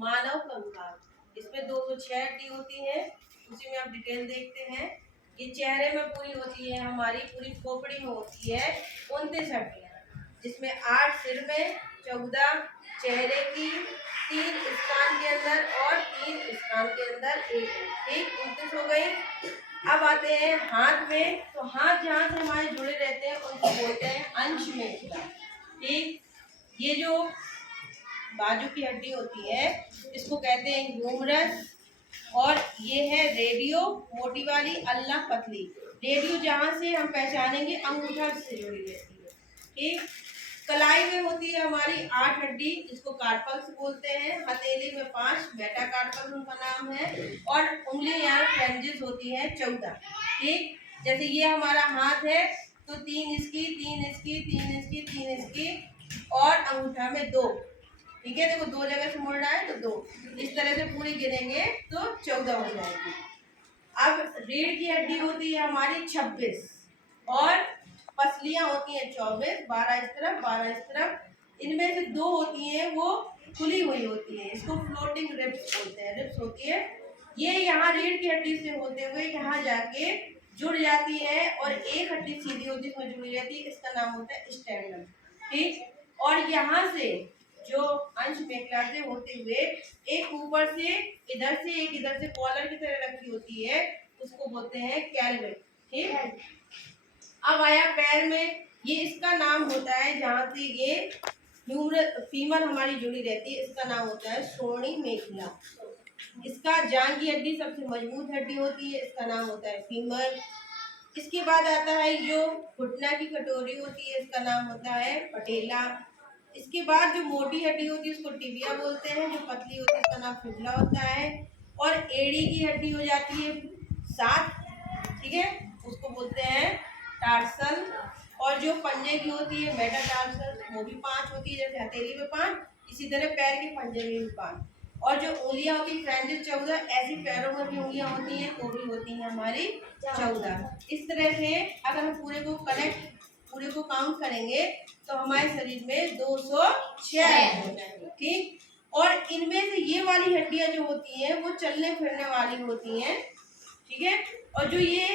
मानव कंकाल। इसमें 206 हड्डी होती है, उसी में आप डिटेल देखते हैं। ये चेहरे में पूरी होती है, हमारी पूरी खोपड़ी में होती है 29 हड्डियाँ, जिसमें 8 सिर में, 14 चेहरे की, 3 कान के अंदर और 3 कान के अंदर एक। ठीक, 29 हो गई। अब आते हैं हाथ में, तो हाथ जहाँ से हमारे जुड़े रहते हैं उनको बोलते हैं अंश मेखला। ठीक, ये जो बाजू की हड्डी होती है इसको कहते हैं ह्यूमरस, और ये है रेडियो मोटी वाली, अल्लाह पतली। रेडियो जहाँ से हम पहचानेंगे अंगूठा से जुड़ी रहती है। ठीक, कलाई में होती है हमारी 8 हड्डी, इसको कार्पल्स बोलते हैं। हथेली में 5, मेटा कार्पल उनका नाम है, और उंगली यार फ्रेंजेस होती है 14। ठीक, जैसे ये हमारा हाथ है तो 3 इसकी, 3 इसकी, 3 इसकी, 3 इसकी, और अंगूठा में 2। ठीक है, देखो 2 जगह से मुड़ रहा है तो 2, इस तरह से पूरी गिनेंगे तो 14 हो जाएगी। अब रीढ़ की हड्डी होती है हमारी 26, और पसलियां होती हैं 24, 12 इस तरफ 12 इस तरफ। इनमें से 2 होती हैं वो खुली हुई होती है, इसको फ्लोटिंग रिब्स बोलते हैं। रिब्स होती है ये यहाँ रीढ़ की हड्डी से होते हुए यहाँ जाके जुड़ जाती है, और एक हड्डी सीधी होती है इसमें जुड़ी रहती है, इसका नाम होता है स्टेर्नम। ठीक, और यहाँ से जो अंश मेखला से होते हुए एक ऊपर से इधर से एक इधर से कॉलर की तरह रखी होती है, उसको बोलते हैं कैलवेट। ठीक, अब आया पैर में, ये इसका नाम होता है जहाँ से ये फीमर हमारी जुड़ी रहती है, इसका नाम होता है श्रोणी मेखला। इसका जांघ की हड्डी सबसे मजबूत हड्डी होती है, इसका नाम होता है फीमर। इसके बाद आता है जो घुटना की कटोरी होती है, इसका नाम होता है पटेला। इसके बाद जो मोटी हड्डी होती है उसको टिबिया बोलते हैं, जो पतली होती है उसका नाम फिबुला होता है, और एड़ी की हड्डी हो जाती है 7। ठीक है, उसको बोलते हैं टार्सल, और जो पंजे की होती है मेटाटार्सल, वो भी 5 होती है, जैसे हथेली में 5, इसी तरह पैर के पंजे में भी 5, और जो उंगलियां होती है फ्रेंजेस 14, ऐसी पैरों में भी उंगलियां होती हैं, वो भी होती हैं हमारी 14। इस तरह से अगर हम पूरे को काउंट करेंगे तो हमारे शरीर में 206 हो जाएंगे। ठीक, और इनमें से ये वाली हड्डियां जो होती हैं वो चलने फिरने वाली होती हैं। ठीक है, और जो ये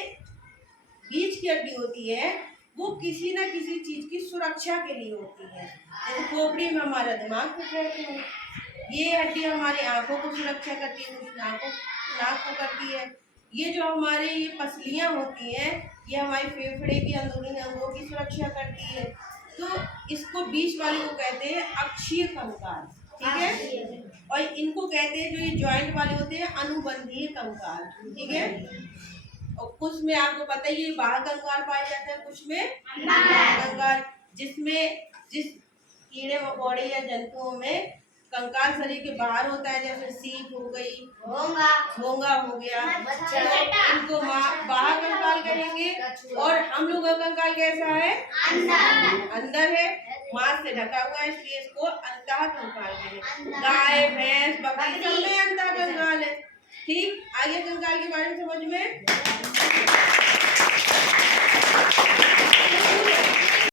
बीच की हड्डी होती है वो किसी ना किसी चीज की सुरक्षा के लिए होती है, जैसे खोपड़ी में हमारा दिमाग फिट रहता है, ये हड्डी हमारी आंखों को सुरक्षा करती है, कुछ नाक को करती है। ये जो हमारी ये पसलियां होती हैं ये हमारी फेफड़े की अंदरूनी अंगों की सुरक्षा करती है, तो इसको बीच वाले को कहते हैं अक्षीय कंकाल। ठीक है, और इनको कहते हैं जो ये जॉइंट वाले होते हैं अनुबंधीय कंकाल। ठीक है, और कुछ में आपको पता ही है बाह्य कंकाल पाया जाता है, कुछ में कंकाल, जिसमें जिस कीड़े मकोड़े या जंतुओं में कंकाल शरीर के बाहर होता है, जैसे सीप हो गई, घोंगा हो गया, तो इनको बाह्य कंकाल कहेंगे। और हम लोग का कंकाल कैसा है? अंदर है, मांस से ढका हुआ है, इसलिए इसको अंतः कंकाल कहेंगे। गाय भैंस बकरी सब में अंतः कंकाल है। ठीक, आगे कंकाल के बारे में समझ में